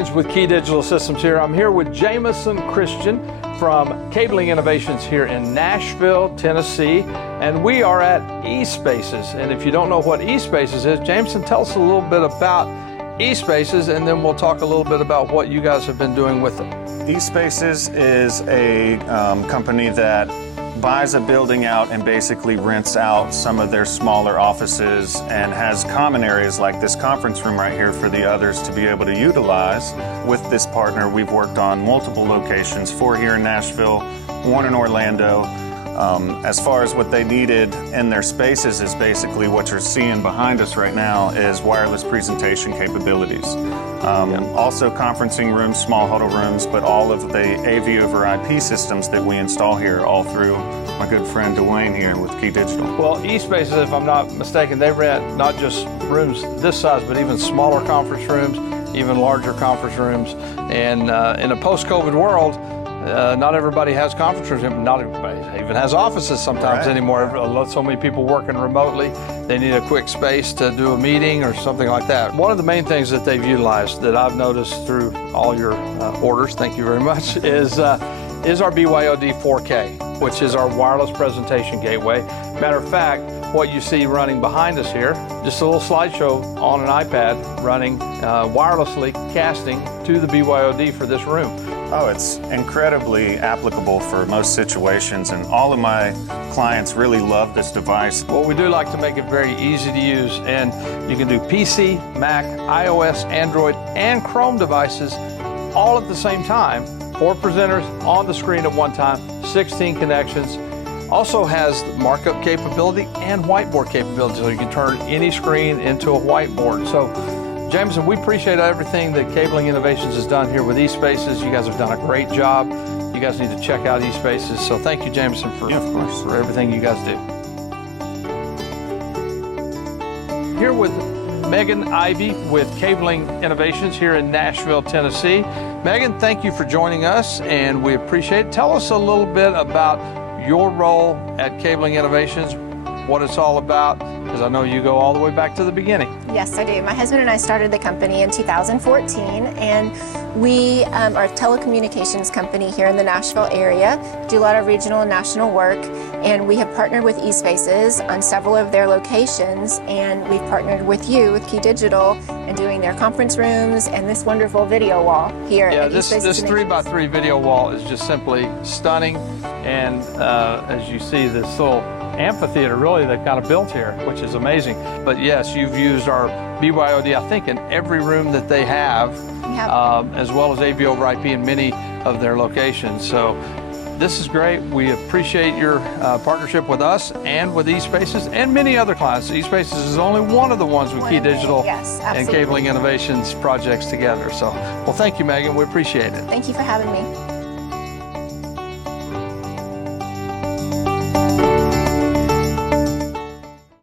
Haynes with KeyDigital Systems here. I'm here with Jameson Christian from Cabling Innovations here in Nashville, Tennessee, and we are at eSpaces. And if you don't know what eSpaces is, Jameson, tell us a little bit about eSpaces, and then we'll talk a little bit about what you guys have been doing with them. eSpaces is a company that buys a building out and basically rents out some of their smaller offices and has common areas like this conference room right here for the others to be able to utilize. With this partner, we've worked on multiple locations, 4 here in Nashville, 1 in Orlando. As far as what they needed in their spaces is basically what you're seeing behind us right now is wireless presentation capabilities. Also conferencing rooms, small huddle rooms, but all of the AV over IP systems that we install here, all through my good friend Dwayne here with KeyDigital. Well, eSpaces, if I'm not mistaken, they rent not just rooms this size, but even smaller conference rooms, even larger conference rooms. And in a post-COVID world, not everybody has conference rooms. Not everybody even has offices sometimes anymore. So many people working remotely. They need a quick space to do a meeting or something like that. One of the main things that they've utilized that I've noticed through all your orders, thank you very much, is our BYOD 4K, which is our wireless presentation gateway. Matter of fact, what you see running behind us here, just a little slideshow on an iPad running wirelessly, casting to the BYOD for this room. Oh, it's incredibly applicable for most situations, and all of my clients really love this device. Well, we do like to make it very easy to use, and you can do PC, Mac, iOS, Android, and Chrome devices all at the same time. 4 presenters on the screen at one time, 16 connections. Also has markup capability and whiteboard capability, so you can turn any screen into a whiteboard. So, Jameson, we appreciate everything that Cabling Innovations has done here with eSpaces. You guys have done a great job. You guys need to check out eSpaces. So thank you, Jameson, for everything you guys do. Here with Megan Ivy with Cabling Innovations here in Nashville, Tennessee. Megan, thank you for joining us, and we appreciate it. Tell us a little bit about your role at Cabling Innovations, what it's all about, because I know you go all the way back to the beginning. Yes, I do. My husband and I started the company in 2014, and we are a telecommunications company here in the Nashville area, do a lot of regional and national work, and we have partnered with eSpaces on several of their locations, and we've partnered with you, with KeyDigital, and doing their conference rooms and this wonderful video wall here. Yeah, this 3x3 video wall is just simply stunning, and as you see, this little amphitheater really they've kind of built here, which is amazing. But yes, you've used our BYOD, I think, in every room that they have, as well as AV over IP in many of their locations. So this is great. We appreciate your partnership with us and with eSpaces and many other clients. eSpaces is only one of the ones with KeyDigital and Cabling Innovations projects together. So, well, thank you, Megan. We appreciate it. Thank you for having me.